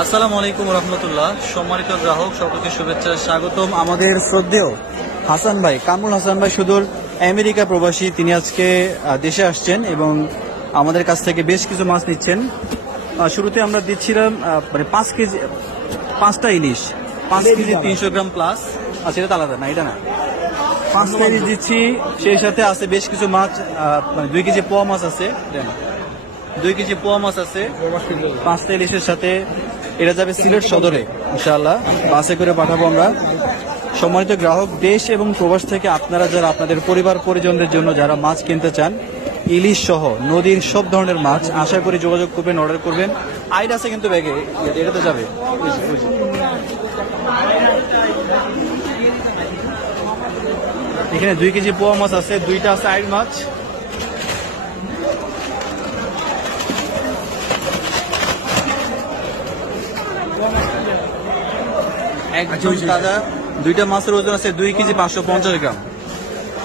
আসসালামু আলাইকুম রহমতুল্লাহ। সম্মানিত গ্রাহক সকলকে শুভেচ্ছা স্বাগতম আমাদের শ্রদ্ধেয় হাসান ভাই কামরুল হাসান ভাই সুদূর আমেরিকা প্রবাসী। তিনি আজকে দেশে আসছেন এবং আমাদের কাছ থেকে বেশ কিছু মাছ নিচ্ছেন। শুরুতে আমরা দিচ্ছিলাম মানে পাঁচ কেজি পাঁচটা ইলিশ। পাঁচ কেজি তিনশো গ্রাম প্লাস আচ্ছা এটা তো আলাদা না এটা না। পাঁচটা ইলিশ দিচ্ছি সেই সাথে আছে বেশ কিছু মাছ মানে দুই কেজি পোয়া মাছ আছে। দুই কেজি পোয়া মাছ আছে। পাঁচটা ইলিশের সাথে এটা যাবে সিলেট সদরে। ইনশাআল্লাহ বাসে করে পাঠাবো আমরা। সম্মানিত গ্রাহক, দেশ এবং প্রবাস থেকে আপনারা যারা আপনাদের পরিবার, পরিজনদের জন্য যারা মাছ কিনতে চান, ইলিশ সহ নদীর সব ধরনের মাছ, আশা করি যোগাযোগ করবেন, অর্ডার করবেন। আইড আছে কিন্তু ব্যাগে। এটাতে যাবে। এখানে দুই কেজি পোয়া মাছ আছে, দুইটা আছে আইড মাছ। একদম তাজা। দুইটা মাছের ওজন আছে দুই কেজি পাঁচশো পঞ্চাশ গ্রাম।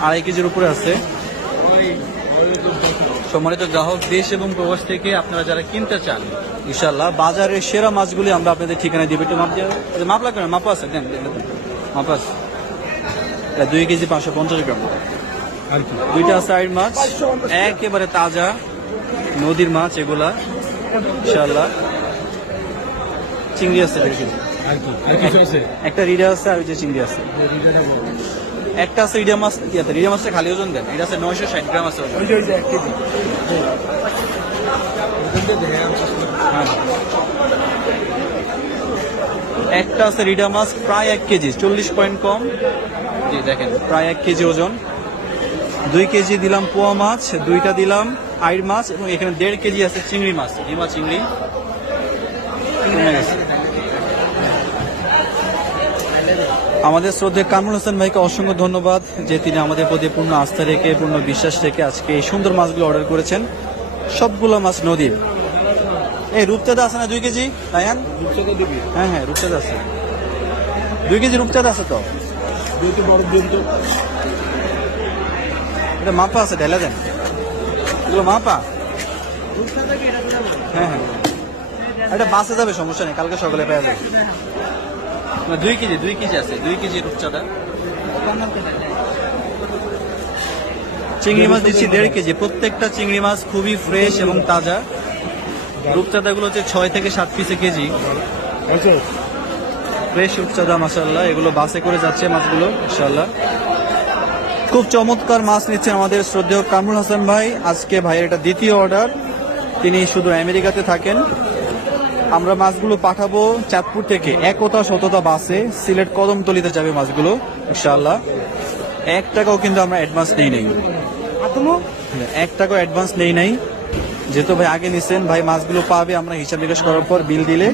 আড়াই কেজির উপরে আছে। সম্মানিত গ্রাহক দেশ এবং প্রবাস থেকে আপনারা যারা কিনতে চান ইনশাল্লাহ বাজারের সেরা মাছগুলি আমরা আপনাদের ঠিকানায় দিব একটু মাপ দিয়ে মাপ লাগবে না? মাপ আছে দেন। মাপ আছে। দুই কেজি পাঁচশো পঞ্চাশ গ্রাম। দুইটা সাইড মাছ একেবারে তাজা। নদীর মাছ এগুলা ইনশাল্লাহ চিংড়ি আছে দেড় কেজি। একটা রিডা আছে আর ওই যে চিংড়ি আছে। একটা আছে রিডা মাছ ইয়াতে রিডা মাছটা খালি ওজন দেন। এটা আছে নয়শো ষাট গ্রাম আছে ওই যে ওই যে এক কেজি। হ্যাঁ। একটা আছে রিডা মাছ প্রায় এক কেজি চল্লিশ পয়েন্ট কম। জি দেখেন। প্রায় এক কেজি ওজন। দুই কেজি দিলাম পোয়া মাছ দুইটা দিলাম আইর মাছ এবং এখানে দেড় কেজি আছে চিংড়ি মাছ। ডিমা চিংড়ি। কমে গেছে। আমাদের শ্রদ্ধে কামরুল হোসেন ভাইকে অসংখ্য ধন্যবাদ যে তিনি আমাদের প্রতি পূর্ণ আস্থা রেখে, পূর্ণ বিশ্বাস রেখে আজকে এই সুন্দর মাছগুলো অর্ডার করেছেন। সবগুলো মাছ নদীর। এই রূপচাঁদা আছে না দুই কেজি? দিবি হ্যাঁ হ্যাঁ রূপচাঁদা আছে। দুই কেজি রূপচাঁদা আছে তো? এটা মাপা আছে ঢেলা দেন। এগুলো মাপা? হ্যাঁ হ্যাঁ। এটা বাসে যাবে, সমস্যা নেই, কালকে সকালে পেয়ে যাবে। দুই কেজি দুই কেজি আছে, দুই কেজি রূপচাঁদা। চিংড়ি মাছ দিচ্ছি দেড় কেজি, প্রত্যেকটা চিংড়ি মাছ খুবই ফ্রেশ এবং তাজা। রূপচাঁদাগুলো হচ্ছে ছয় থেকে সাত পিসে কেজি। ফ্রেশ রূপচাঁদা মাসাল্লাহ এগুলো বাসে করে যাচ্ছে মাছগুলো ইনশাল্লাহ খুব চমৎকার মাছ নিচ্ছেন আমাদের শ্রদ্ধেয় কামরুল হাসান ভাই। আজকে ভাইয়ের এটা দ্বিতীয় অর্ডার তিনি শুধু আমেরিকাতে থাকেন। আমরা মাছগুলো পাঠাবো চাঁদপুর থেকে। একতা শততা বাসে সিলেট কদমতলিতে যাবে মাছগুলো ইনশাল্লাহ এক টাকাও কিন্তু আমরা অ্যাডভান্স নেই নেই। এক টাকাও অ্যাডভান্স নেই নাই। যেহেতু ভাই আগে নিছেন ভাই মাছগুলো পাবে আমরা হিসাব নিকাশ করার পর বিল দিলে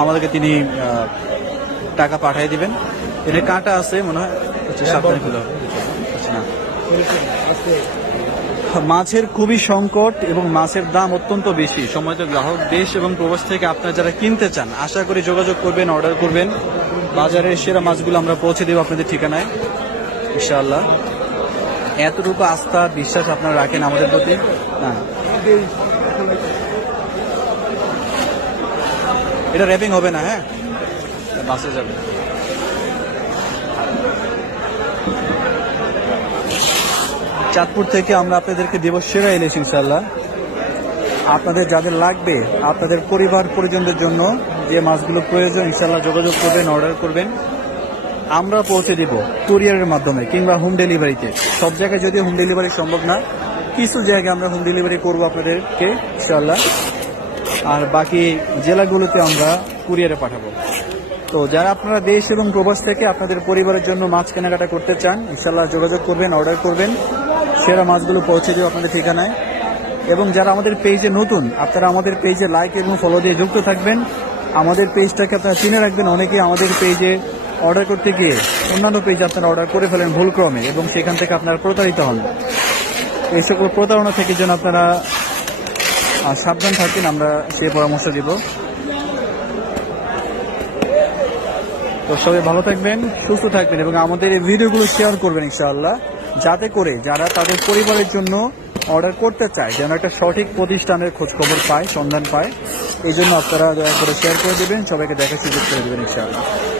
আমাদেরকে তিনি টাকা পাঠিয়ে দিবেন। এটা কাঁটা আছে মনে হয় আচ্ছা, সাবধানে খুলো আচ্ছা, না। মাছের খুবই সংকট এবং মাছের দাম অত্যন্ত বেশি। সময়ত গ্রাহক, দেশ এবং প্রবাস থেকে আপনারা যারা কিনতে চান, আশা করি যোগাযোগ করবেন, অর্ডার করবেন। বাজারের সেরা মাছগুলো আমরা পৌঁছে দেবো আপনাদের ঠিকানায়, ইনশাআল্লাহ। এতটুকু আস্থা, বিশ্বাস আপনারা রাখেন আমাদের প্রতি। না এটা র্যাপিং হবে না হ্যাঁ? বাসে যাবে। চাঁদপুর থেকে আমরা আপনাদেরকে দেব সেরা এনেছি ইনশাল্লাহ আপনাদের যাদের লাগবে, আপনাদের পরিবার পরিজনদের জন্য যে মাছগুলো প্রয়োজন ইনশাল্লাহ যোগাযোগ করবেন, অর্ডার করবেন। আমরা পৌঁছে দিব কুরিয়ারের মাধ্যমে কিংবা হোম ডেলিভারিতে। সব জায়গায় যদিও হোম ডেলিভারি সম্ভব না, কিছু জায়গায় আমরা হোম ডেলিভারি করব আপনাদেরকে ইনশাল্লাহ আর বাকি জেলাগুলোতে আমরা কুরিয়ারে পাঠাবো। তো যারা আপনারা দেশ এবং প্রবাস থেকে আপনাদের পরিবারের জন্য মাছ কেনাকাটা করতে চান ইনশাল্লাহ যোগাযোগ করবেন, অর্ডার করবেন। সেরা মাছগুলো পৌঁছে দেবো আপনাদের ঠিকানায়। এবং যারা আমাদের পেজে নতুন, আপনারা আমাদের পেজে লাইক এবং ফলো দিয়ে যুক্ত থাকবেন। আমাদের পেজটাকে আপনারা চিনে রাখবেন। অনেকে আমাদের পেজে অর্ডার করতে গিয়ে অন্যান্য পেজে আপনারা অর্ডার করে ফেলেন ভুলক্রমে এবং সেখান থেকে আপনারা প্রতারিত হন। এই সকল প্রতারণা থেকে যেন আপনারা সাবধান থাকেন, আমরা সে পরামর্শ দিব। তো সবাই ভালো থাকবেন, সুস্থ থাকবেন এবং আমাদের এই ভিডিওগুলো শেয়ার করবেন, ইনশাআল্লাহ। যাতে করে যারা তাদের পরিবারের জন্য অর্ডার করতে চায়, যেন একটা সঠিক প্রতিষ্ঠানের খোঁজখবর পায়, সন্ধান পায়। এই জন্য আপনারা দয়া করে শেয়ার করে দেবেন। সবাইকে দেখার সুযোগ করে দেবেন, ইনশাআল্লাহ।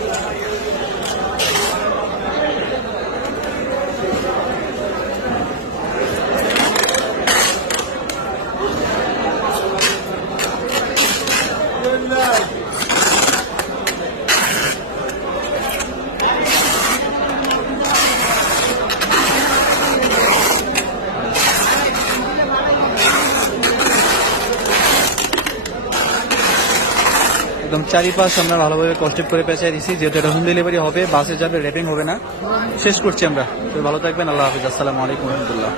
একদম চারিপাশ আমরা ভালোভাবে কষ্ট করে পেঁচাই দিছি। যেহেতু এটা হোম ডেলিভারি হবে, বাসে যাবে রেটিং হবে না। শেষ করছি আমরা। তো ভালো থাকবেন, আল্লাহ হাফিজ। আসসালামু আলাইকুম রহমতুল্লাহ।